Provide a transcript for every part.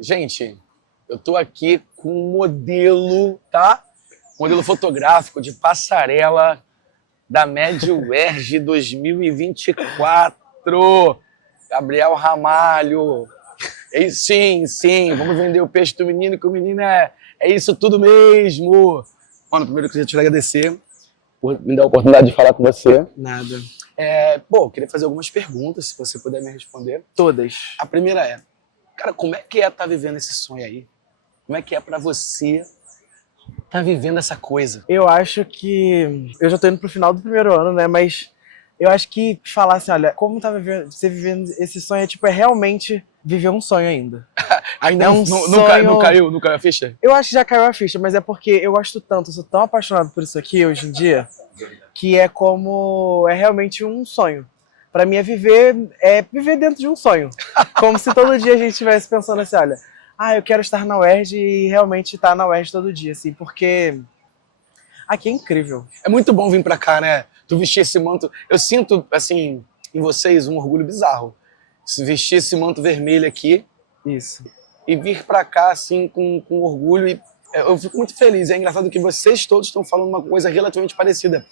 Gente, eu tô aqui com um modelo, tá? Modelo fotográfico de passarela da MedUerg 2024. Gabriel Ramalho. Sim, vamos vender o peixe do menino, que o menino é isso tudo mesmo. Mano, primeiro eu queria te agradecer por me dar a oportunidade de falar com você. Nada. Eu queria fazer algumas perguntas, se você puder me responder. Todas. A primeira é, cara, como é que é estar vivendo esse sonho aí? Como é que é pra você estar vivendo essa coisa? Eu acho que... Eu já tô indo pro final do primeiro ano, né? Mas eu acho que falar assim, olha, como tá você vivendo esse sonho é realmente viver um sonho ainda. Ainda É um sonho... não caiu a ficha? Eu acho que já caiu a ficha, mas é porque eu gosto tanto, eu sou tão apaixonado por isso aqui hoje em dia, que é como... É realmente um sonho. Pra mim é viver dentro de um sonho. Como se todo dia a gente estivesse pensando assim, olha, eu quero estar na UERJ e realmente estar na UERJ todo dia, assim, porque aqui é incrível. É muito bom vir pra cá, né? Tu vestir esse manto. Eu sinto, assim, em vocês um orgulho bizarro. Se vestir esse manto vermelho aqui Isso. e vir pra cá, assim, com orgulho. E eu fico muito feliz. É engraçado que vocês todos estão falando uma coisa relativamente parecida.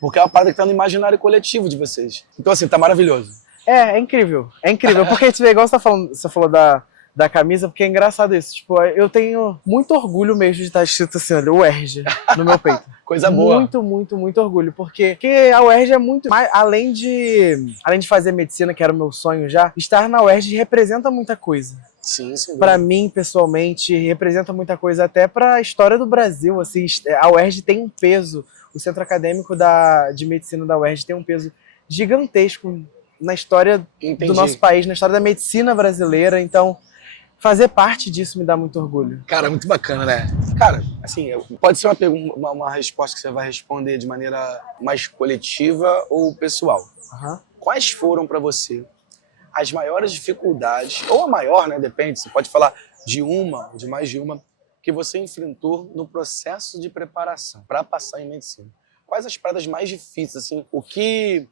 Porque é uma parada que tá no imaginário coletivo de vocês. Então, assim, tá maravilhoso. É incrível. É incrível. Porque, igual você falou da camisa, porque é engraçado isso. Tipo, eu tenho muito orgulho mesmo de estar escrito assim, olha, UERJ, no meu peito. Coisa boa. Muito orgulho. Porque a UERJ é muito mais, além de fazer medicina, que era o meu sonho já, estar na UERJ representa muita coisa. Sim, sim. Para mim, pessoalmente, representa muita coisa, até para a história do Brasil. Assim, a UERJ tem um peso, o Centro Acadêmico de Medicina da UERJ tem um peso gigantesco na história do nosso país, na história da medicina brasileira. Então, fazer parte disso me dá muito orgulho. Cara, muito bacana, né? Cara, assim, pode ser uma resposta que você vai responder de maneira mais coletiva ou pessoal. Uhum. Quais foram para você as maiores dificuldades, ou a maior, né? Depende, você pode falar de uma, ou de mais de uma, que você enfrentou no processo de preparação para passar em medicina? Quais as paradas mais difíceis, assim, o que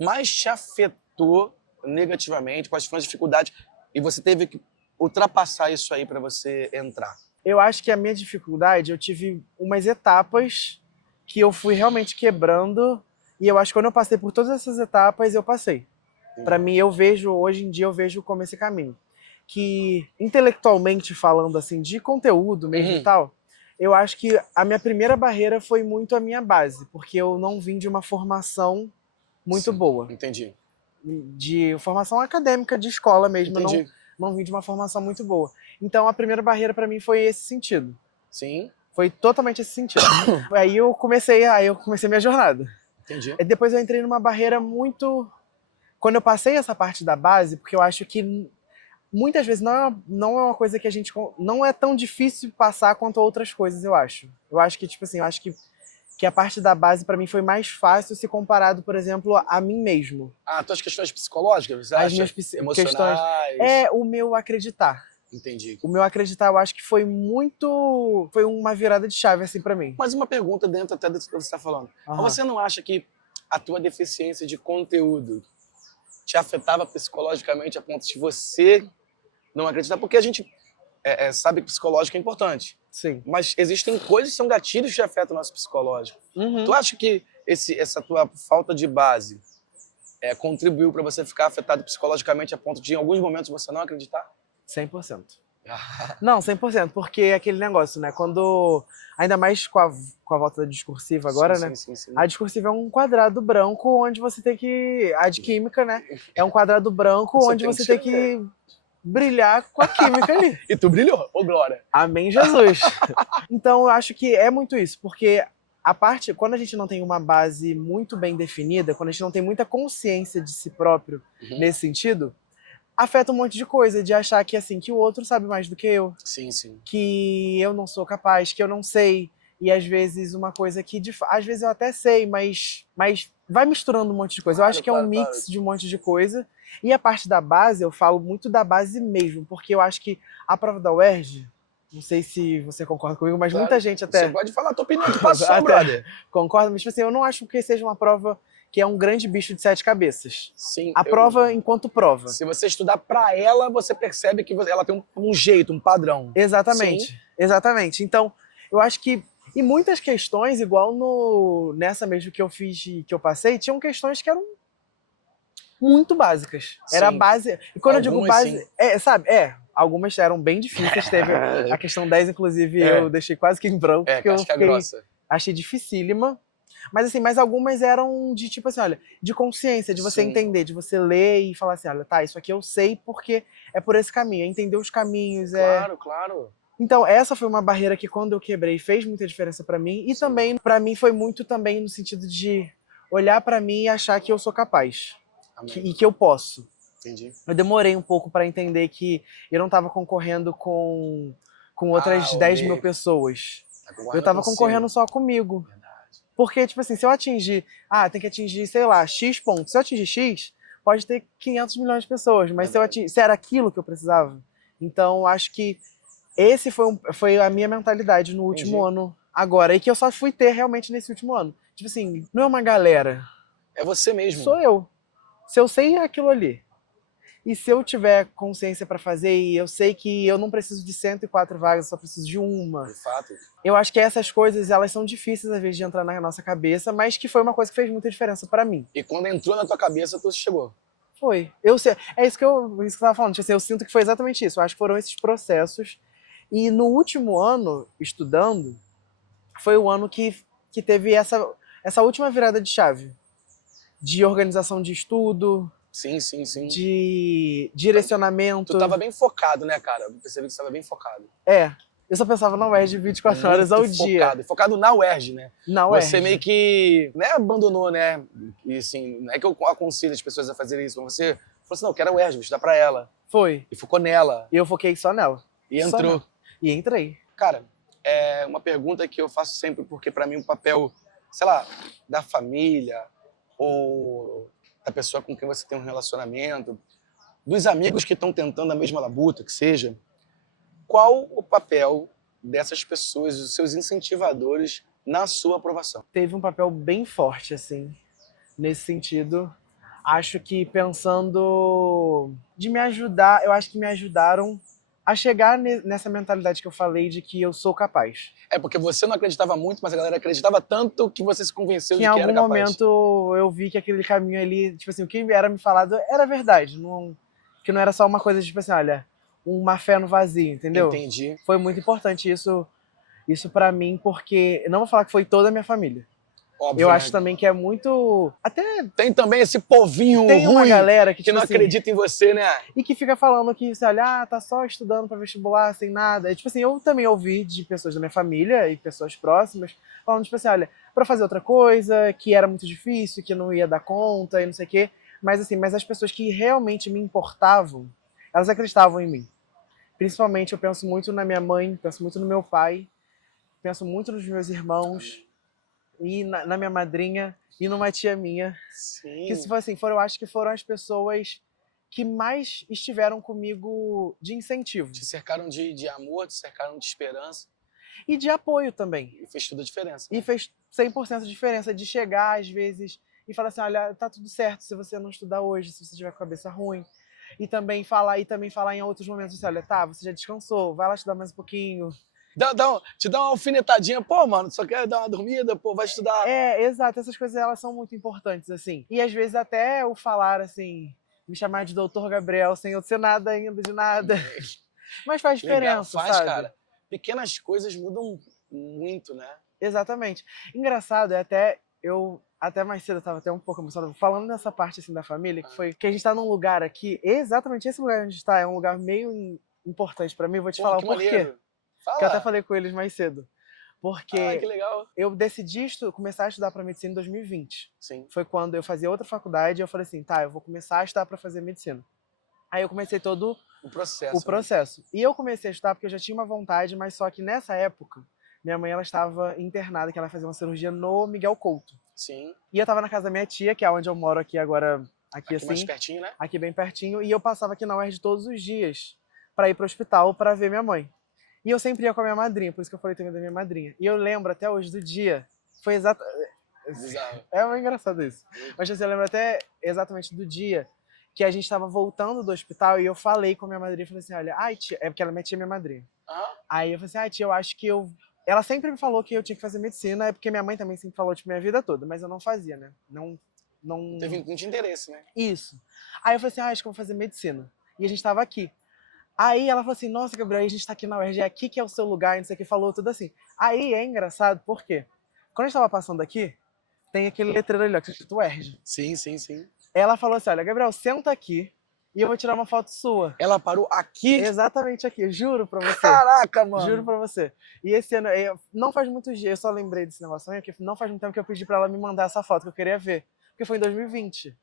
mais te afetou negativamente, quais foram as dificuldades, e você teve que ultrapassar isso aí para você entrar? Eu acho que a minha dificuldade, eu tive umas etapas que eu fui realmente quebrando, e eu acho que quando eu passei por todas essas etapas, eu passei. Para mim, hoje em dia eu vejo como esse caminho. Que, intelectualmente falando assim, de conteúdo mesmo e tal, eu acho que a minha primeira barreira foi muito a minha base, porque eu não vim de uma formação muito boa. Entendi. De formação acadêmica, de escola mesmo, Entendi. não vim de uma formação muito boa. Então a primeira barreira para mim foi esse sentido. Sim. Foi totalmente esse sentido. Aí eu comecei minha jornada. Entendi. E depois eu entrei numa barreira muito... Quando eu passei essa parte da base, porque eu acho que muitas vezes não é uma coisa que a gente... Não é tão difícil passar quanto outras coisas, eu acho. Eu acho que, tipo assim, que a parte da base para mim foi mais fácil se comparado, por exemplo, a mim mesmo. Tuas questões psicológicas, você As acha? minhas Emocionais? Questões... o meu acreditar. Entendi. O meu acreditar, eu acho que foi uma virada de chave, assim, pra mim. Mas uma pergunta dentro até disso que você está falando. Mas você não acha que a tua deficiência de conteúdo te afetava psicologicamente a ponto de você não acreditar? Porque a gente sabe que psicológico é importante. Sim. Mas existem coisas que são gatilhos que afetam o nosso psicológico. Tu acha que essa tua falta de base contribuiu para você ficar afetado psicologicamente a ponto de, em alguns momentos, você não acreditar? 100%. Não, 100%, porque é aquele negócio, né? Quando... Ainda mais com a volta da discursiva agora, né? Sim. A discursiva é um quadrado branco onde você tem que... A de química, né? É um quadrado branco onde você tem que brilhar com a química ali. E tu brilhou, ô glória. Amém, Jesus. Então, eu acho que é muito isso, porque quando a gente não tem uma base muito bem definida, quando a gente não tem muita consciência de si próprio nesse sentido, afeta um monte de coisa, de achar que, assim, que o outro sabe mais do que eu. Sim. Que eu não sou capaz, que eu não sei. E às vezes uma coisa que, às vezes eu até sei, mas vai misturando um monte de coisa. Eu acho que é um mix de um monte de coisa. E a parte da base, eu falo muito da base mesmo, porque eu acho que a prova da UERJ, não sei se você concorda comigo, mas muita gente até... Você pode falar a tua opinião que passou, brother. Concorda, mas tipo assim, eu não acho que seja uma prova que é um grande bicho de 7 cabeças. Sim. A prova enquanto prova. Se você estudar pra ela, você percebe que ela tem um jeito, um padrão. Exatamente, Sim. exatamente. Então, eu acho que e muitas questões, igual nessa mesmo que eu fiz, que eu passei, tinham questões que eram muito básicas. Era Sim. base. E quando eu digo Algumas, base, sim. sabe, algumas eram bem difíceis. Teve a questão 10, inclusive, É. eu deixei quase que em branco, porque eu casca grossa. achei dificílima. Mas assim, mas algumas eram de tipo assim, olha, de consciência, de você Sim. entender, de você ler e falar assim, olha, tá, isso aqui eu sei porque é por esse caminho, é entender os caminhos, Claro, claro. Então, essa foi uma barreira que quando eu quebrei fez muita diferença pra mim e Sim. também pra mim foi muito também no sentido de olhar pra mim e achar que eu sou capaz e que eu posso. Entendi. Eu demorei um pouco pra entender que eu não tava concorrendo com outras 10 mil pessoas. Eu tava concorrendo só comigo. Verdade. Porque, tipo assim, se eu atingir, tem que atingir, sei lá, X pontos. Se eu atingir X, pode ter 500 milhões de pessoas, mas se era aquilo que eu precisava. Então, acho que esse foi a minha mentalidade no último ano agora. E que eu só fui ter realmente nesse último ano. Tipo assim, não é uma galera. É você mesmo. Sou eu. Se eu sei aquilo ali. E se eu tiver consciência pra fazer, e eu sei que eu não preciso de 104 vagas, só preciso de uma. De fato. Eu acho que essas coisas, elas são difíceis às vezes de entrar na nossa cabeça, mas que foi uma coisa que fez muita diferença pra mim. E quando entrou na tua cabeça, tu chegou. Foi. É isso que eu tava falando. Tipo assim, eu sinto que foi exatamente isso. Eu acho que foram esses processos. E no último ano, estudando, foi o ano que teve essa última virada de chave. De organização de estudo, Sim, sim, sim. de direcionamento. Tu tava bem focado, né, cara? Eu percebi que você tava bem focado. Eu só pensava na UERJ 24 horas ao dia. Focado. Focado na UERJ, né? Na UERJ. Você meio que, né, abandonou, né? E assim, não é que eu aconselho as pessoas a fazerem isso, mas você falou assim, não, eu quero a UERJ, vou estudar pra ela. Foi. E focou nela. E eu foquei só nela. E entrou. E entrei. Cara, é uma pergunta que eu faço sempre, porque pra mim o papel, sei lá, da família ou da pessoa com quem você tem um relacionamento, dos amigos que estão tentando a mesma labuta, que seja, qual o papel dessas pessoas, dos seus incentivadores na sua aprovação? Teve um papel bem forte, assim, nesse sentido. Acho que pensando de me ajudar, eu acho que me ajudaram a chegar nessa mentalidade que eu falei de que eu sou capaz. É porque você não acreditava muito, mas a galera acreditava tanto que você se convenceu de que era capaz. Em algum momento eu vi que aquele caminho ali, tipo assim, o que era me falado era verdade. Que não era só uma coisa, tipo assim, olha, uma fé no vazio, entendeu? Entendi. Foi muito importante isso pra mim, porque não vou falar que foi toda a minha família. Óbvio, eu né? acho também que é muito... Tem também esse povinho tem uma ruim galera que, tipo não assim, acredita em você, né? E que fica falando que, você olha, tá só estudando pra vestibular, sem nada. E, tipo assim, eu também ouvi de pessoas da minha família e pessoas próximas falando, tipo assim, olha, pra fazer outra coisa, que era muito difícil, que não ia dar conta e não sei o quê. Mas assim, as pessoas que realmente me importavam, elas acreditavam em mim. Principalmente eu penso muito na minha mãe, penso muito no meu pai, penso muito nos meus irmãos e na minha madrinha e numa tia minha. Sim. Que se for assim, eu acho que foram as pessoas que mais estiveram comigo de incentivo. Te cercaram de amor, te cercaram de esperança. E de apoio também. E fez toda a diferença. E fez 100% de diferença de chegar às vezes e falar assim, olha, tá tudo certo se você não estudar hoje, se você tiver com a cabeça ruim. E também falar em outros momentos assim, olha, tá, você já descansou, vai lá estudar mais um pouquinho. Te dá uma alfinetadinha, pô, mano, só quer dar uma dormida, pô, vai estudar. Exato, essas coisas elas são muito importantes, assim. E às vezes até o falar, assim, me chamar de doutor Gabriel sem eu ser nada ainda, de nada. Mas faz diferença, faz, sabe? cara. Pequenas coisas mudam muito, né? Exatamente. Engraçado, até mais cedo eu tava até um pouco emocionado, falando nessa parte assim da família, que foi que a gente tá num lugar aqui, exatamente esse lugar onde a gente tá, é um lugar meio importante pra mim, vou te falar o porquê. Fala. Que eu até falei com eles mais cedo. Porque que legal. eu decidi começar a estudar para medicina em 2020. Sim. Foi quando eu fazia outra faculdade e eu falei assim, tá, eu vou começar a estudar para fazer medicina. Aí eu comecei todo o processo. Né? E eu comecei a estudar porque eu já tinha uma vontade, mas só que nessa época, minha mãe ela estava internada, que ela fazia uma cirurgia no Miguel Couto. Sim. E eu estava na casa da minha tia, que é onde eu moro aqui agora, aqui assim. Mais pertinho, né? Aqui bem pertinho. E eu passava aqui na UERJ todos os dias para ir pro hospital para ver minha mãe. E eu sempre ia com a minha madrinha, por isso que eu falei também da minha madrinha. E eu lembro até hoje do dia, Bizarro. É muito engraçado isso. Mas você lembra até exatamente do dia que a gente tava voltando do hospital e eu falei com a minha madrinha, falei assim, olha, ai tia, é porque ela metia minha madrinha. Ah, Aí eu falei assim, ai tia, eu acho que eu... Ela sempre me falou que eu tinha que fazer medicina, é porque minha mãe também sempre falou, tipo, minha vida toda, mas eu não fazia, né? Não... não tinha interesse, né? Isso. Aí eu falei assim, ah, acho que eu vou fazer medicina. E a gente tava aqui. Aí ela falou assim, nossa, Gabriel, a gente tá aqui na UERJ, é aqui que é o seu lugar, não sei o que, falou tudo assim. Aí é engraçado, por quê? Quando a gente tava passando aqui, tem aquele letreiro ali, ó, que tá escrito UERJ. Sim, sim, sim. Ela falou assim, olha, Gabriel, senta aqui e eu vou tirar uma foto sua. Ela parou aqui? Exatamente aqui, juro pra você. Caraca, mano. Juro pra você. E esse ano, não faz muitos dias, eu só lembrei desse negócio, porque não faz muito tempo que eu pedi pra ela me mandar essa foto que eu queria ver. Porque foi em 2020.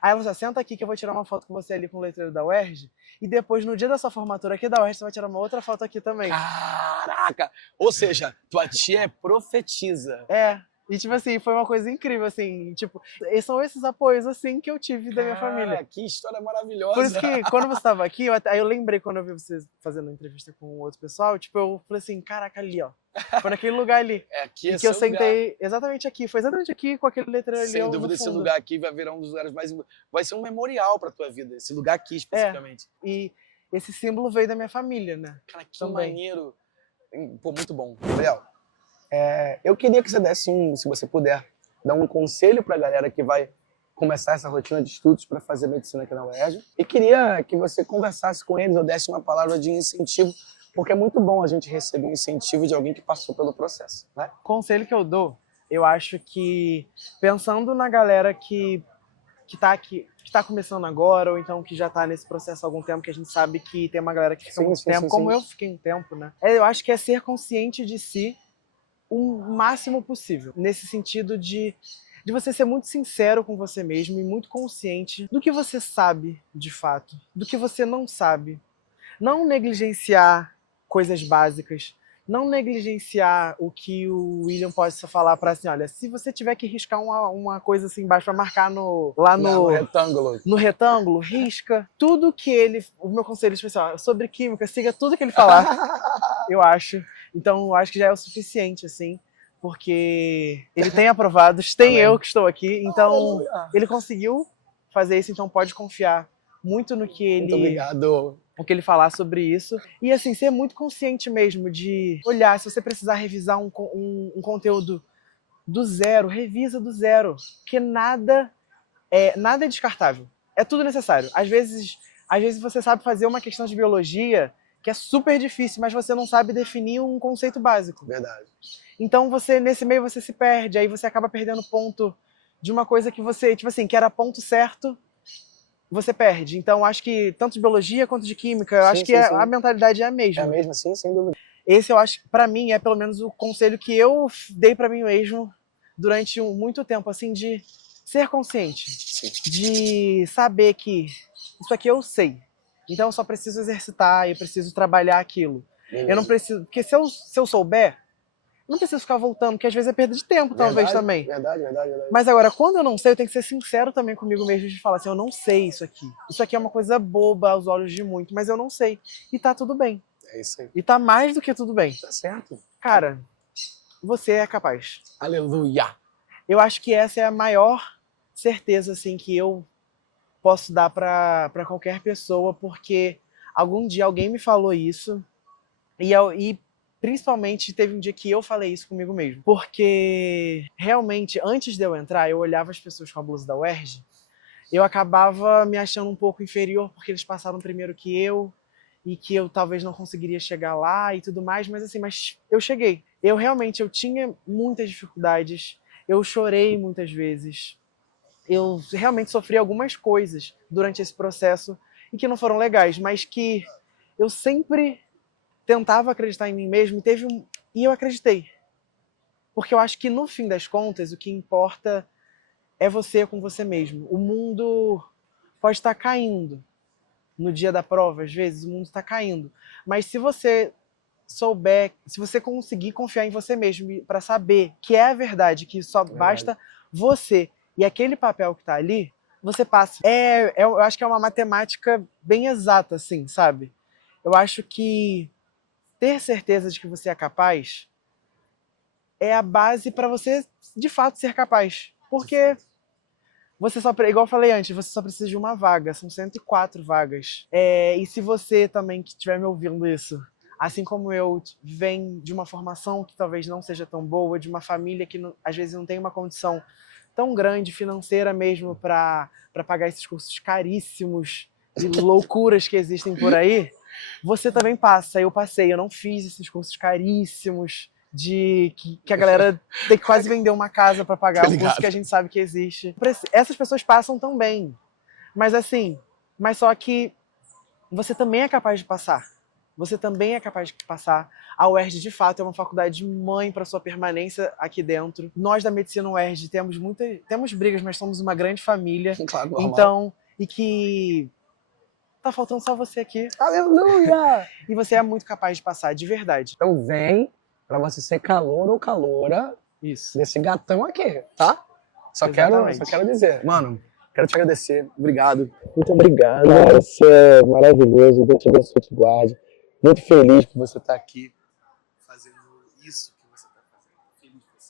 Aí ela falou assim, senta aqui que eu vou tirar uma foto com você ali com o letreiro da UERJ. E depois, no dia da sua formatura aqui da UERJ, você vai tirar uma outra foto aqui também. Caraca! Ou seja, tua tia é profetisa. É. E, tipo assim, foi uma coisa incrível, assim, tipo, e são esses apoios, assim, que eu tive da minha família. Cara, que história maravilhosa. Por isso que, quando você estava aqui, aí eu lembrei quando eu vi vocês fazendo entrevista com outro pessoal, tipo, eu falei assim, caraca, ali, ó. Foi naquele lugar ali. É aqui, E é que eu seu lugar. sentei exatamente aqui. Foi exatamente aqui, com aquele letreiro ali Sem no dúvida, esse fundo. lugar aqui vai virar um dos lugares mais... Vai ser um memorial pra tua vida, esse lugar aqui especificamente. E esse símbolo veio da minha família, né? Cara, que Também. maneiro. Pô, muito bom. Gabriel, eu queria que você desse se você puder, dar um conselho pra galera que vai começar essa rotina de estudos para fazer medicina aqui na UERJ. E queria que você conversasse com eles ou desse uma palavra de incentivo, porque é muito bom a gente receber um incentivo de alguém que passou pelo processo, né? Conselho que eu dou, eu acho que, pensando na galera que tá aqui, que tá começando agora, ou então que já tá nesse processo há algum tempo, que a gente sabe que tem uma galera que fica muito tempo, como eu fiquei um tempo, né? Eu acho que é ser consciente de si o máximo possível. Nesse sentido de você ser muito sincero com você mesmo e muito consciente do que você sabe de fato, do que você não sabe. Não negligenciar coisas básicas, não negligenciar o que o William possa falar para assim, olha, se você tiver que riscar uma coisa assim embaixo para marcar lá no retângulo. No retângulo, risca tudo que ele, o meu conselho especial sobre química, siga tudo que ele falar. Eu acho. Então, eu acho que já é o suficiente assim, porque ele tem aprovados, tem Amém. eu que estou aqui, então ele conseguiu fazer isso, então pode confiar muito no que ele Muito obrigado. O que ele falar sobre isso. E assim, ser muito consciente mesmo de olhar, se você precisar revisar um conteúdo do zero, revisa do zero. Porque nada é descartável. É tudo necessário. Às vezes você sabe fazer uma questão de biologia que é super difícil, mas você não sabe definir um conceito básico. Verdade. Então nesse meio você se perde, aí você acaba perdendo ponto de uma coisa que você, tipo assim, que era ponto certo, você perde. Então, acho que tanto de biologia quanto de química, eu acho que a mentalidade é a mesma. É a mesma, sim, sem dúvida. Esse, eu acho, pra mim, é pelo menos o conselho que eu dei pra mim mesmo durante muito tempo, assim, de ser consciente. Sim. De saber que isso aqui eu sei. Então, eu só preciso exercitar, eu preciso trabalhar aquilo. Beleza. Eu não preciso... Porque se eu souber, não preciso ficar voltando, porque às vezes é perda de tempo, talvez, também. Verdade. Mas agora, quando eu não sei, eu tenho que ser sincero também comigo mesmo de falar assim, eu não sei isso aqui. Isso aqui é uma coisa boba aos olhos de muito, mas eu não sei. E tá tudo bem. É isso aí. E tá mais do que tudo bem. Tá certo. Cara, você é capaz. Aleluia. Eu acho que essa é a maior certeza, assim, que eu posso dar pra qualquer pessoa, porque algum dia alguém me falou isso e principalmente teve um dia que eu falei isso comigo mesmo. Porque realmente, antes de eu entrar, eu olhava as pessoas com a blusa da UERJ, eu acabava me achando um pouco inferior porque eles passaram primeiro que eu e que eu talvez não conseguiria chegar lá e tudo mais, mas assim, eu cheguei. Eu tinha muitas dificuldades, eu chorei muitas vezes, eu realmente sofri algumas coisas durante esse processo e que não foram legais, mas que eu sempre tentava acreditar em mim mesmo e eu acreditei. Porque eu acho que no fim das contas o que importa é você com você mesmo. O mundo pode estar caindo no dia da prova, às vezes o mundo está caindo. Mas se você souber, se você conseguir confiar em você mesmo para saber que é a verdade, que só basta você e aquele papel que está ali, você passa. Eu acho que é uma matemática bem exata, assim, sabe? Eu acho que ter certeza de que você é capaz é a base para você, de fato, ser capaz. Porque você só, igual eu falei antes, você só precisa de uma vaga, são 104 vagas. E se você também que estiver me ouvindo isso, assim como eu, vem de uma formação que talvez não seja tão boa, de uma família que às vezes não tem uma condição tão grande, financeira mesmo, para pagar esses cursos caríssimos e loucuras que existem por aí, você também passa. Eu passei, eu não fiz esses cursos caríssimos, que a galera tem que quase vender uma casa para pagar um curso que a gente sabe que existe. Essas pessoas passam também. Mas assim, mas só que você também é capaz de passar. Você também é capaz de passar. A UERJ, de fato, é uma faculdade mãe para sua permanência aqui dentro. Nós da Medicina UERJ temos brigas, mas somos uma grande família. Claro, normal. Então, e que tá faltando só você aqui. Aleluia! E você é muito capaz de passar, de verdade. Então vem pra você ser calouro ou caloura Isso. desse gatão aqui, tá? Só Exatamente. quero dizer. Mano, quero te agradecer. Obrigado. Muito obrigado. Cara, você é maravilhoso. Deus te abençoe, te guarde. Muito feliz por você estar aqui fazendo isso